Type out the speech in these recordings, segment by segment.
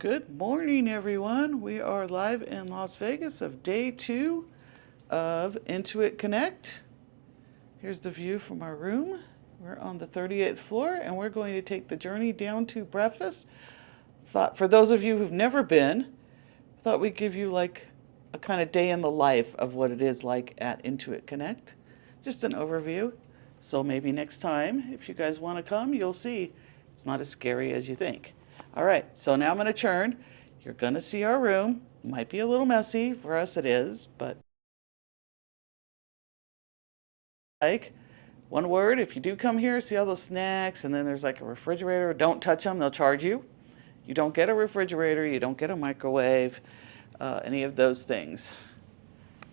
Good morning, everyone. We are live in Las Vegas of day 2 of Intuit Connect. Here's the view from our room. We're on the 38th floor, and we're going to take the journey down to breakfast. Thought for those of you who've never been, thought we'd give you like a kind of day in the life of what it is like at Intuit Connect. Just an overview. So maybe next time, if you guys want to come, you'll see it's not as scary as you think. All right, so now I'm going to turn. You're going to see our room. Might be a little messy. For us it is, but like one word, if you do come here, see all those snacks, and then there's like a refrigerator. Don't touch them, they'll charge you. You don't get a refrigerator, you don't get a microwave, any of those things.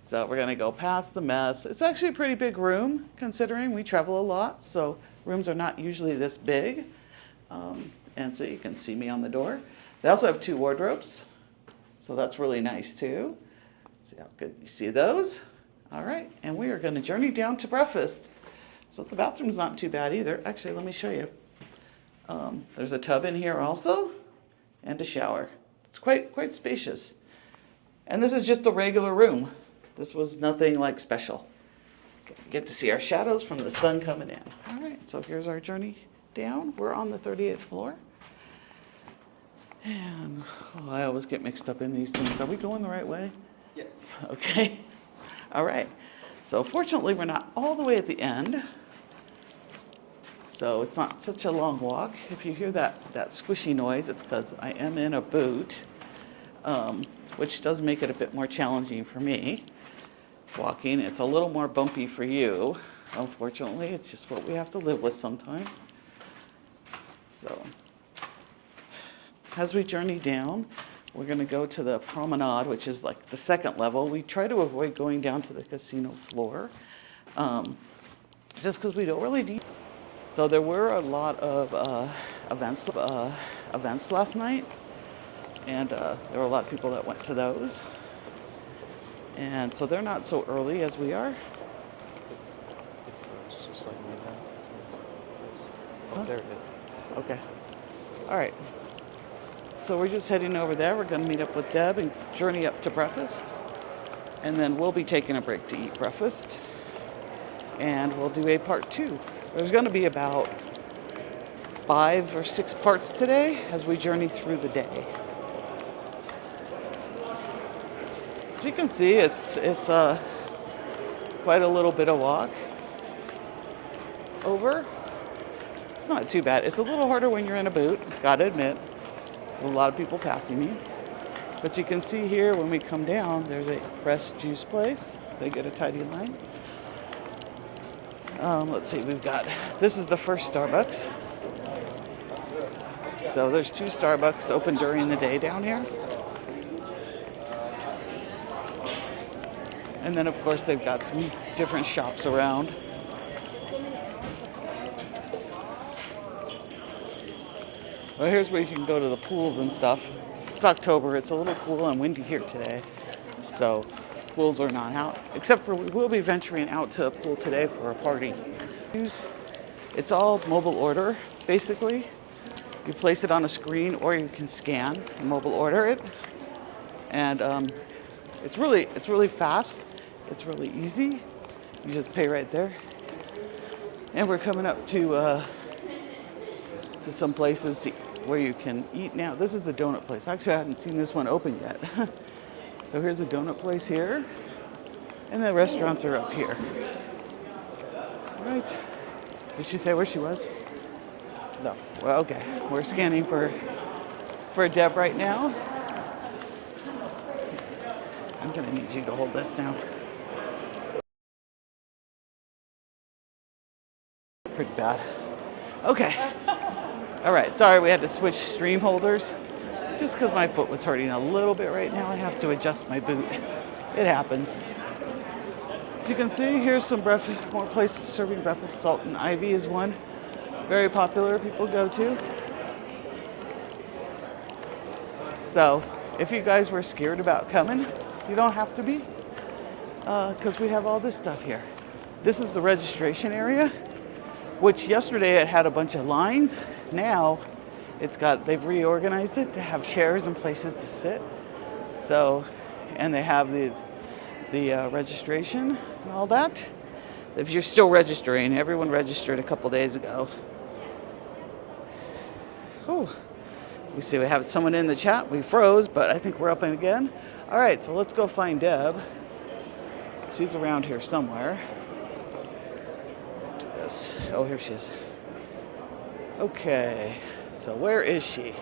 So we're going to go past the mess. It's actually a pretty big room, considering we travel a lot, so rooms are not usually this big. And so you can see me on the door. They also have 2 wardrobes, so that's really nice too. See how good you see those? All right, and we are going to journey down to breakfast. So the bathroom's not too bad either. Actually, let me show you. There's a tub in here also, and a shower. It's quite spacious. And this is just a regular room. This was nothing like special. Get to see our shadows from the sun coming in. All right, so here's our journey down. We're on the 38th floor. And I always get mixed up in these things. Are we going the right way? Yes. Okay. All right. So fortunately, we're not all the way at the end. So it's not such a long walk. If you hear that squishy noise, it's because I am in a boot, which does make it a bit more challenging for me. Walking, it's a little more bumpy for you. Unfortunately, it's just what we have to live with sometimes. So as we journey down, we're going to go to the promenade, which is like the second level. We try to avoid going down to the casino floor, just because we don't really need. So there were a lot of events last night, and there were a lot of people that went to those. And so they're not so early as we are. It's just like right now. Oh, Huh? there it is. Okay. All right. So we're just heading over there. We're going to meet up with Deb and journey up to breakfast. And then we'll be taking a break to eat breakfast. And we'll do a part 2. There's going to be about 5 or 6 parts today as we journey through the day. As you can see, it's quite a little bit of walk over. It's not too bad. It's a little harder when you're in a boot, gotta admit. There's a lot of people passing me. But you can see here when we come down, there's a fresh juice place. They get a tidy line. Let's see, this is the first Starbucks. So there's 2 Starbucks open during the day down here. And then of course they've got some different shops around. Well, here's where you can go to the pools and stuff. It's October, it's a little cool and windy here today. So pools are not out, except for we will be venturing out to a pool today for a party. It's all mobile order, basically. You place it on a screen or you can scan and mobile order it. And it's really fast. It's really easy. You just pay right there. And we're coming up to some places where you can eat now. This is the donut place. Actually, I haven't seen this one open yet. So here's a donut place here. And the restaurants are up here. All right. Did she say where she was? No. Well, okay. We're scanning for Deb right now. I'm going to need you to hold this now. Pretty bad. Okay. All right. Sorry, we had to switch stream holders. Just because my foot was hurting a little bit right now, I have to adjust my boot. It happens. As you can see, here's some more places serving breakfast. Salt and Ivy is one. Very popular, people go to. So, if you guys were scared about coming, you don't have to be, because we have all this stuff here. This is the registration area, which yesterday it had a bunch of lines. Now They've reorganized it to have chairs and places to sit. So, and they have the registration and all that. If you're still registering, everyone registered a couple days ago. Whew. We see we have someone in the chat. We froze, but I think we're up again. All right, so let's go find Deb. She's around here somewhere. Do this. Oh, here she is. Okay, so where is she?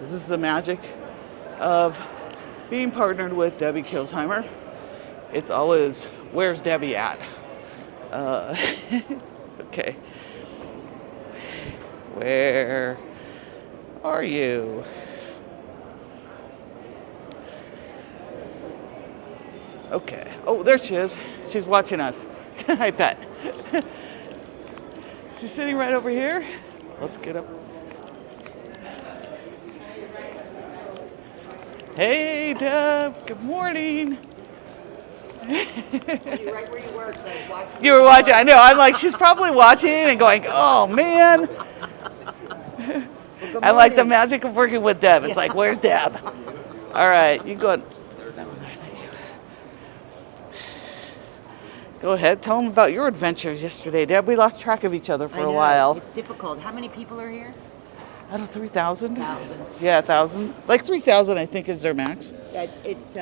This is the magic of being partnered with Debbie Kilsheimer. It's always, where's Debbie at? Okay. Where are you? Okay. Oh, there she is. She's watching us. Hi, Pet. She's sitting right over here. Let's get up. Hey, Deb. Good morning. You're right where you were, so I was watching. You were watching. I know. I'm like, she's probably watching and going, oh, man. Well, I like the morning. magic of working with Deb. It's like, where's Deb? All right, you go. Thank you. Go ahead. Tell them about your adventures yesterday, Deb. We lost track of each other for I a know, while. It's difficult. How many people are here? Out of 3,000? Thousands. Yeah, 1,000. Like 3,000, I think, is their max. Yeah, it's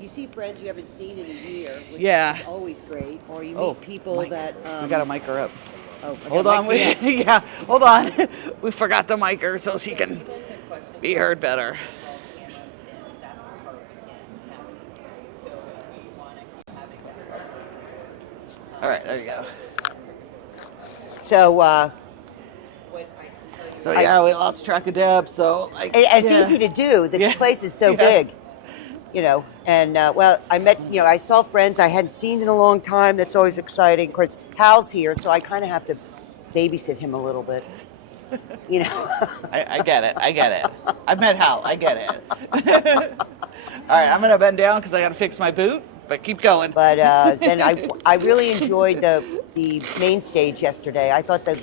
you see friends you haven't seen in a year, which Yeah. is always great. Or you meet Oh, people mic. that We got to mic her up. oh, Hold okay, on. mic me up. Yeah, hold on. We forgot to mic her so she can be heard better. All right, there you go. So So yeah, we lost track of Deb. So like, it's yeah. easy to do. The Yeah. place is so Yes. big, you know. And well, I saw friends I hadn't seen in a long time. That's always exciting. Of course, Hal's here, so I kind of have to babysit him a little bit. You know. I get it. I get it. I met Hal. I get it. All right, I'm gonna bend down because I gotta fix my boot. But keep going. But then I really enjoyed the main stage yesterday. I thought the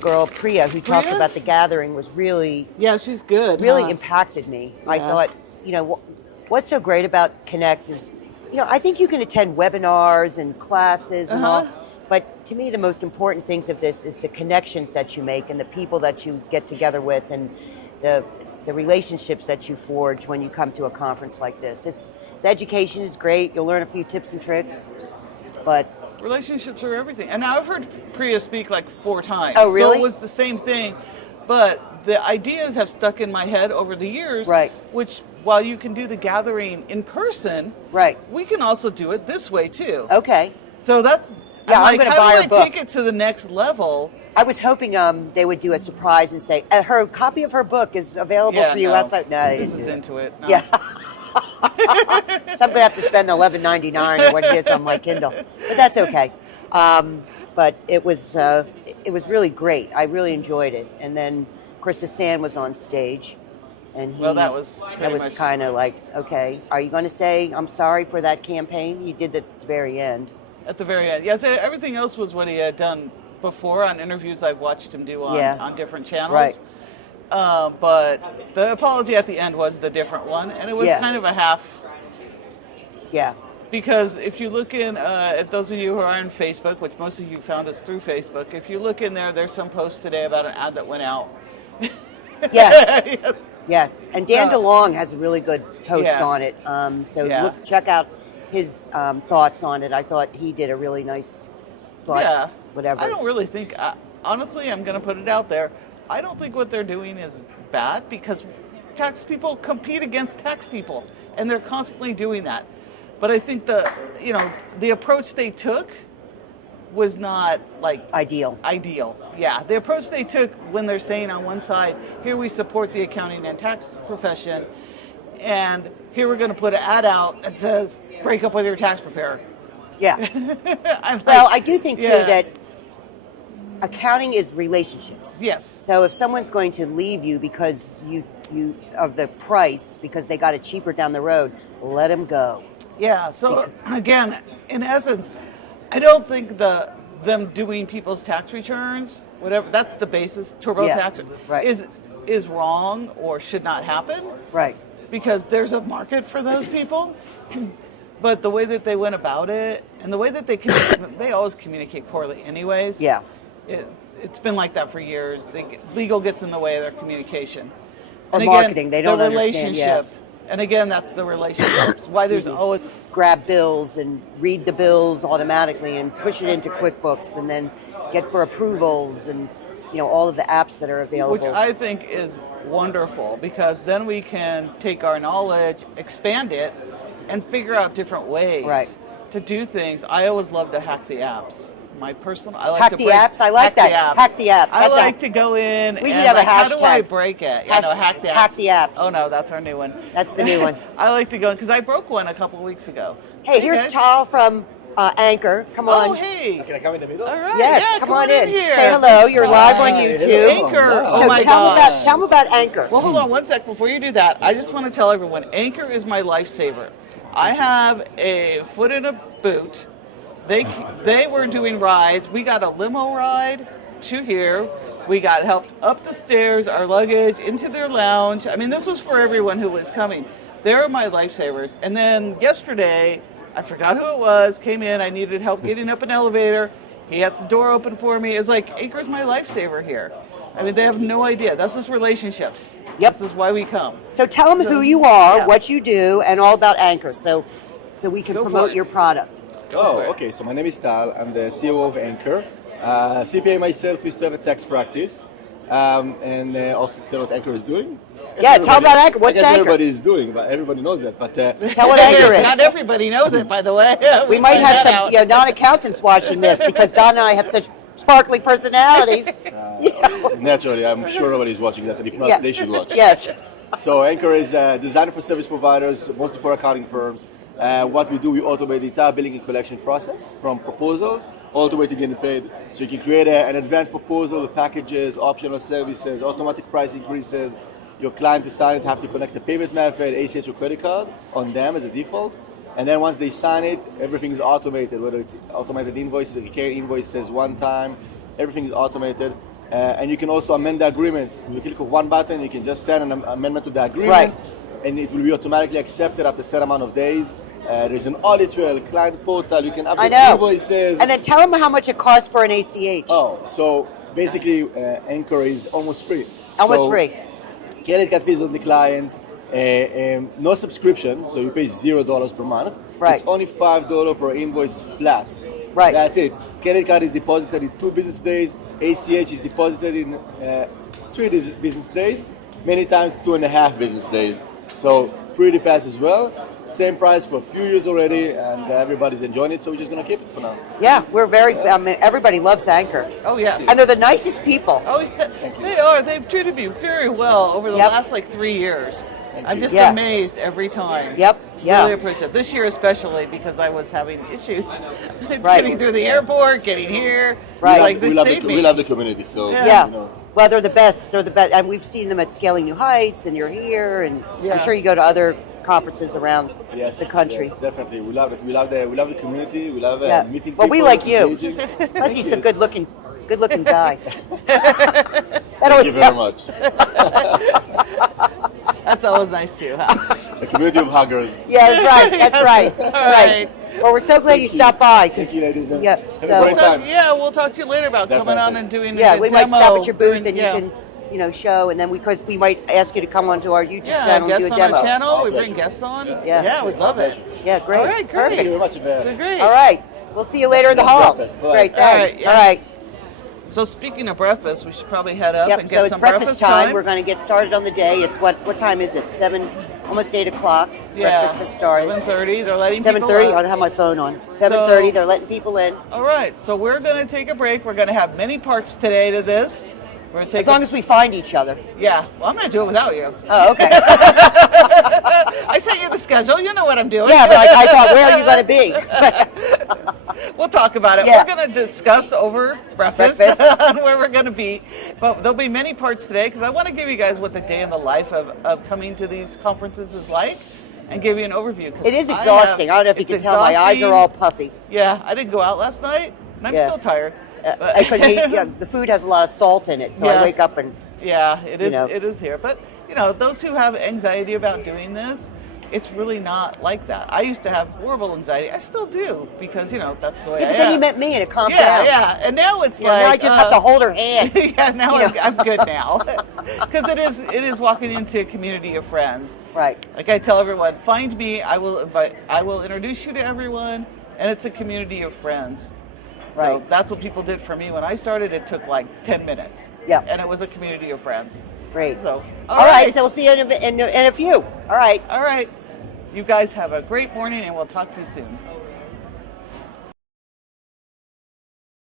girl Priya who talked Priya? about the gathering was really Yeah, she's good. really huh? impacted me. I Yeah. thought, you know, what's so great about Connect is, you know, I think you can attend webinars and classes and all, but to me the most important things of this is the connections that you make and the people that you get together with and the relationships that you forge when you come to a conference like this. The education is great. You'll learn a few tips and tricks, but Relationships are everything. And now I've heard Priya speak like 4 times. Oh, really? So it was the same thing. But the ideas have stuck in my head over the years. Right. Which, while you can do the gathering in person, right. we can also do it this way too. Okay. So that's, Yeah, I'm like, gonna how buy do her I book. take it to the next level? I was hoping they would do a surprise and say her copy of her book is available Yeah, for you no. outside. No, they This didn't is do that. into it. No. Yeah. So I'm gonna have to spend $11.99 or what it is on my Kindle, but that's okay. But it was really great. I really enjoyed it. And then, of course, the Sand was on stage, and Well, that was pretty much- kind of like, okay, are you going to say I'm sorry for that campaign? You did at the very end. At the very end. Yes, everything else was what he had done before on interviews I've watched him do on different channels. Right. But the apology at the end was the different one, and it was Yeah. kind of a half. Yeah. Because if you look in, if those of you who are on Facebook, which most of you found us through Facebook, if you look in there, there's some posts today about an ad that went out. Yes. Yes. Yes. And Dan So- DeLong has a really good post Yeah. on it. So Yeah. check out his thoughts on it. I thought he did a really nice thought. Yeah. Whatever. I don't really think, honestly, I'm going to put it out there. I don't think what they're doing is bad because tax people compete against tax people, and they're constantly doing that. But I think the approach they took was not like Ideal. Yeah, the approach they took when they're saying on one side, here we support the accounting and tax profession, and here we're going to put an ad out that says, break up with your tax preparer. Yeah. I'm like, Well, I do think too yeah. that accounting is relationships. Yes. So if someone's going to leave you because you of the price because they got it cheaper down the road, let them go. Yeah, so again, in essence, I don't think them doing people's tax returns, whatever, that's the basis, Yeah, TurboTax, right. is is wrong or should not happen, Right. because there's a market for those people. But the way that they went about it, and the way that they always communicate poorly anyways. Yeah. It's been like that for years. Legal gets in the way of their communication. Or And marketing, they don't the understand, yeah. relationship. And again, that's the relationship. Why there's always Grab bills and read the bills automatically and push it into QuickBooks and then get for approvals and all of the apps that are available. which I think is wonderful, because then we can take our knowledge, expand it, and figure out different ways Right. to do things. I always love to hack the apps. I like Hack to the break, apps? I like that. Hack the apps. I That's like how- to go in We should and have a like, how do I hashtag. break it? Yeah, no, hack the apps. Hack the apps. Oh no, that's our new one. That's the new one. I like to go because I broke one a couple of weeks ago. Hey, here's guys. Tal from Anchor. Come on. Oh, hey. Can I come in the middle? All right. Yes, yeah, come on in. here. Say hello. You're live on Hi. YouTube. Anchor. Hello. Oh So my tell gosh. them about Anchor. Well, hold on one sec before you do that. I just want to tell everyone, Anchor is my lifesaver. I have a foot in a boot. They were doing rides. We got a limo ride to here. We got helped up the stairs, our luggage, into their lounge. I mean, this was for everyone who was coming. They're my lifesavers. And then yesterday, I forgot who it was, came in. I needed help getting up an elevator. He had the door open for me. It's like, Anchor's my lifesaver here. I mean, they have no idea. That's just relationships. Yep. This is why we come. So tell them who you are, Yeah. what you do, and all about Anchor, so we can Go for promote it. your product. Oh, okay. So my name is Tal. I'm the CEO of Anchor. CPA myself used to have a tax practice, and also tell what Anchor is doing. Yeah, tell about Anchor. What's I guess Anchor? everybody is doing, but everybody knows that. But Tell what Anchor is. Not everybody knows it, by the way. We might find have that some out. non-accountants watching this because Donna and I have such sparkly personalities. naturally, I'm sure nobody's watching that, and if not, Yeah. they should watch. Yes. So Anchor is designed for service providers, mostly for accounting firms. What we do, we automate the entire billing and collection process from proposals all the way to getting paid. So you can create an advanced proposal with packages, optional services, automatic price increases. Your client to sign it have to connect a payment method, ACH or credit card on them as a default. And then once they sign it, everything is automated, whether it's automated invoices, you can invoices one time, everything is automated. And you can also amend the agreements. When you click on one button, you can just send an amendment to the agreement, Right. and it will be automatically accepted after a set amount of days. There's an audit trail, client portal, you can I update know. invoices. And then tell them how much it costs for an ACH. Oh, so basically Anchor is almost free. Almost So, free. Credit card fees on the client, no subscription, so you pay $0 per month. Right. It's only $5 per invoice flat. Right. That's it. Credit card is deposited in 2 business days. ACH is deposited in 3 business days. Many times 2.5 business days. So pretty fast as well. Same price for a few years already, and everybody's enjoying it. So we're just gonna keep it for now. Yeah, we're very. Everybody loves Anchor, Oh, yes. and they're the nicest people. Oh, yeah. They are. They've treated me very well over the Yep. last 3 years. I'm you. just Yeah. amazed every time. Yep, yeah. Really appreciate it. This year especially because I was having issues Right. getting through the airport, getting here. Right. Like this we love saved me. we love the community. So Yeah. you know. Well, they're the best. They're the best, and we've seen them at Scaling New Heights, and you're here, and Yeah. I'm sure you go to other conferences around Yes, the country. yes, definitely. We love it. We love the community. We love Yeah. meeting Well, people. we like you. engaging. Plus, Thank he's you. a good-looking guy. That Thank you always very helps. much. That's always nice too. Huh? A community of huggers. Yeah, that's right. That's Yes. right. All Right. Well, we're so glad you Thank you. stopped by. 'Cause- Thank you, ladies and yeah. have a So great time. We'll talk to you later about coming on Definitely. and doing yeah, a we demo. might stop at your booth, and Yeah. you can, show, and then we might ask you to come onto our YouTube Yeah, channel and do a guests on demo. our channel. Our We bring pleasure. guests on. Yeah. Yeah. we'd love it. Yeah, great. All right, great. Thank you very much. So great. All right. We'll see you later in the Let's hall. breakfast. Bye. Great. All right, Thanks. yeah. All right. So speaking of breakfast, we should probably head up Yep. and get So it's some breakfast time. We're going to get started on the day. It's what time is it? 7, almost 8 o'clock. Breakfast has started. 7:30. They're letting 7:30. people I up. don't have my phone on. 7:30. They're letting people in. All right, so we're going to take a break. We're going to have many parts today to this. We're going to take As long as we find each other. yeah. Well, I'm going to do it without you. Oh, okay. I sent you the schedule. You know what I'm doing. Yeah, but I thought, where are you going to be? We'll talk about it. Yeah. We're going to discuss over breakfast, Breakfast. on where we're going to be. But there'll be many parts today because I want to give you guys what the day in the life of coming to these conferences is like and give you an overview. 'cause It is exhausting. I don't know if you it's can tell. My eyes are all puffy. Yeah, I didn't go out last night and I'm Yeah. still tired. I couldn't eat. Yeah, the food has a lot of salt in it, so I Yes. wake up and Yeah, it is. know. It is here. But those who have anxiety about doing this, it's really not like that. I used to have horrible anxiety. I still do because that's the way Yeah, I but then am. you met me and it calmed Yeah, down. yeah. And now it's You know, now I like just have to hold her hand. yeah, now You know. I'm good now because it is walking into a community of friends. Right. Like I tell everyone, find me. I will introduce you to everyone, and it's a community of friends. So Right. that's what people did for me when I started. It took like 10 minutes. Yeah. And it was a community of friends. Great. So All right. So we'll see you in a few. All right. All right. You guys have a great morning, and we'll talk to you soon.